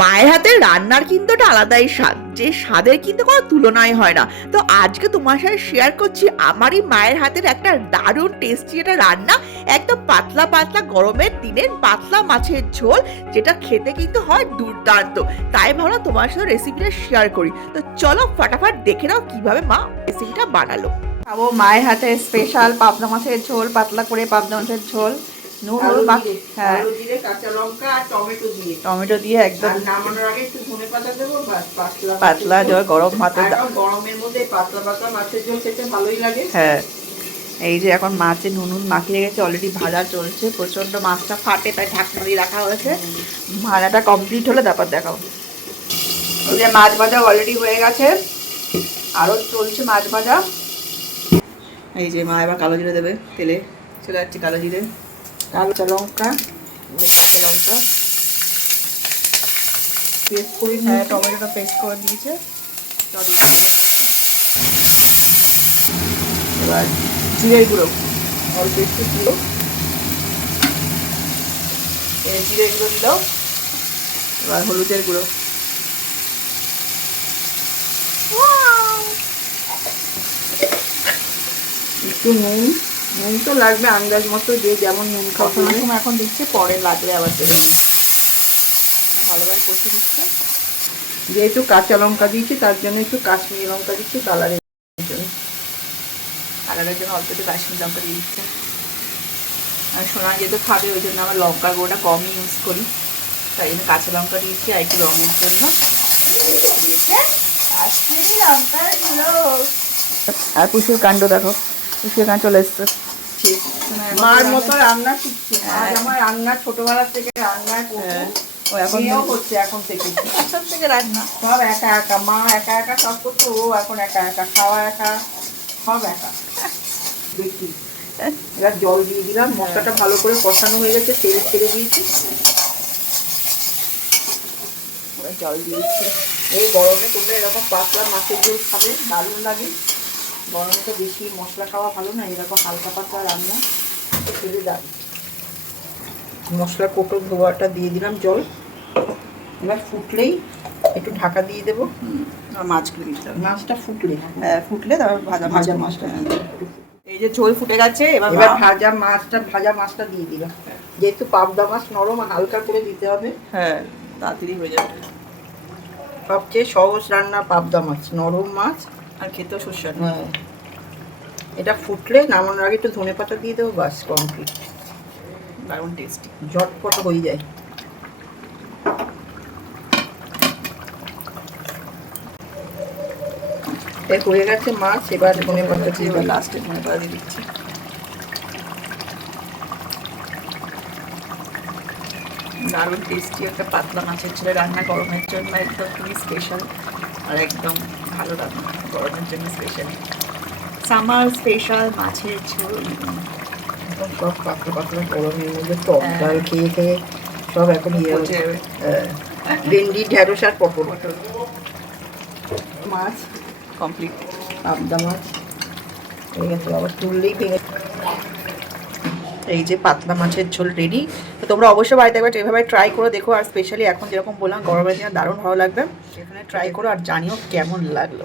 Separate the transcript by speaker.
Speaker 1: মায়ের হাতে রান্নার কিন্তু একটা আলাদাই স্বাদ। যে স্বাদের কিন্তু কোনো তুলনাই হয় না। তো আজকে তোমার সাথে শেয়ার করছি আমারই মায়ের হাতের একটা দারুণ টেস্টি একটা রান্না। একদম পাতলা পাতলা গরমের দিনের পাতলা মাছের ঝোল, যেটা খেতে কিন্তু হয় দুর্দান্ত। তাই ভাবলাম তোমার সাথে রেসিপিটা শেয়ার করি। তো চলো ফটাফট দেখে নাও কীভাবে মা রেসিপিটা বানালো।
Speaker 2: খাব মায়ের হাতে স্পেশাল পাবদা মাছের ঝোল, পাতলা করে পাবদা মাছের ঝোল। নুন হলুদ হ্যাঁ।
Speaker 3: দিয়ে কাঁচা লঙ্কা আর টমেটো দিয়ে।
Speaker 2: টমেটো দিয়ে একদম
Speaker 3: নামানোর আগে একটু ধনে পাতা দেবো পাতলা
Speaker 2: পাতলা জল গরম
Speaker 3: গরমের মধ্যে পাতলা পাতলা মাছের ঝোল খেতে ভালোই লাগে।
Speaker 2: হ্যাঁ। এই যে এখন মাছে নুন নুন মাখিয়ে গেছে অলরেডি ভাজা চলছে প্রচণ্ড মাছটা ফাটে তাই ঢাকনা দিয়ে রাখা হয়েছে। ভাজাটা কমপ্লিট হলে তারপর দেখাও এই যে মাছ ভাজা অলরেডি হয়ে গেছে। আরও চলছে মাছ ভাজা। এই যে মা এবার কালো জিরে দেবে তেলে। চলে যাচ্ছে কালো জিরে।
Speaker 3: কাঁচা লঙ্কা
Speaker 2: কাঁচা লঙ্কা
Speaker 3: পেস্ট করে
Speaker 2: হ্যাঁ
Speaker 3: নিয়ে
Speaker 2: টমেটোটা পেস্ট করে দিয়েছে। এবার জিরের গুঁড়ো
Speaker 3: অল্প একটু
Speaker 2: এবার জিরের গুঁড়ো দিল। এবার হলুদের গুঁড়ো।
Speaker 3: একটু নুন। নুন তো লাগবে আন্দাজ মতো যে যেমন নুন
Speaker 2: কখনো
Speaker 3: খাওয়া
Speaker 2: সময় এখন দিচ্ছে পরে লাগলে আবার দেবে ভালোভাবে কষে দিচ্ছে
Speaker 3: যেহেতু কাঁচা লঙ্কা দিয়েছি তার জন্য একটু কাশ্মীরি লঙ্কা দিচ্ছি কালারের জন্য।
Speaker 2: কালারের জন্য অল্প একটু কাশ্মীর লঙ্কা দিয়ে দিচ্ছে। আর সোনা যেহেতু খাবে ওই জন্য আমার লঙ্কার গুঁড়োটা কমই ইউজ করি। তাই জন্য কাঁচা লঙ্কা দিয়েছি আর একটু রঙের জন্য। আর পুষুর কাণ্ড দেখো। কাণ্ড চলে এসছে।
Speaker 3: মার মতো রান্না শিখছি।
Speaker 2: হ্যাঁ।
Speaker 3: আমার রান্না ছোটবেলা থেকে রান্না
Speaker 2: হ্যাঁ, ও এখন
Speaker 3: করছে এখন থেকে।
Speaker 2: এখন থেকে রান্না।
Speaker 3: সব একা একা মা একা একা সব করতো ও এখন একা একা খাওয়া একা সব একা। দেখি। এবার জল দিয়ে দিলাম মশলাটা ভালো করে কষানো হয়ে গেছে তেল ছেড়ে দিয়েছি।
Speaker 2: জল দিয়েছে।
Speaker 3: এই গরমে তোমরা এরকম পাতলা মাছের ঝোল খাবে দারুণ লাগে। গরমে তো বেশি মশলা খাওয়া ভালো না এরকম হালকা পাতলা রান্না খেতে যাবে। মশলা কোটো ধোয়াটা দিয়ে দিলাম জল এবার ফুটলেই একটু ঢাকা দিয়ে দেবো।
Speaker 2: মাছগুলো দিতে হবে
Speaker 3: মাছটা ফুটলে
Speaker 2: হ্যাঁ ফুটলে তারপর ভাজা
Speaker 3: ভাজা
Speaker 2: মাছটা। এই যে ঝোল ফুটে গেছে এবার
Speaker 3: এবার ভাজা মাছটা ভাজা মাছটা দিয়ে দিলাম। যেহেতু পাবদা মাছ নরম হালকা করে দিতে হবে।
Speaker 2: হ্যাঁ তাড়াতাড়ি হয়ে যাবে।
Speaker 3: সবচেয়ে সহজ রান্না পাবদা মাছ নরম মাছ।
Speaker 2: আর খেতেও সুস্বাদু।
Speaker 3: হ্যাঁ। এটা ফুটলে নামানোর আগে একটু ধনে পাতা দিয়ে দেবো বাস কমপ্লিট
Speaker 2: দারুণ টেস্টি
Speaker 3: ঝটপট হয়ে যায়। এই হয়ে গেছে মাছ এবার ধনে পাতা দিয়ে
Speaker 2: এবার লাস্টে ধনে পাতা দিয়ে দিচ্ছি। দারুণ টেস্টি একটা পাতলা মাছের ঝোলে রান্না গরমের জন্য একদম খুবই স্পেশাল আর একদম ভালো রান্না গরমের জন্য স্পেশাল সামার স্পেশাল মাছের ঝোল।
Speaker 3: এখন সব পাতলা পাতলা গরমের মধ্যে টক
Speaker 2: হ্যাঁ।
Speaker 3: ডাল খেয়ে খেয়ে সব এখন ইয়ে
Speaker 2: যাবে।
Speaker 3: হ্যাঁ। ভেন্ডি ঢেঁড়স আর পটল।
Speaker 2: পটল।
Speaker 3: মাছ।
Speaker 2: কমপ্লিট
Speaker 3: পাবদা মাছ। হয়ে গেছে আবার তুললেই ভেঙে
Speaker 2: এই যে পাতলা মাছের ঝোল রেডি তো তোমরা অবশ্যই বাড়িতে একবার এভাবে ট্রাই করে দেখো, আর স্পেশালি এখন যেরকম বললাম, গরমের দিনে দারুণ ভালো লাগবে। এখানে ট্রাই করো আর জানিও কেমন লাগল।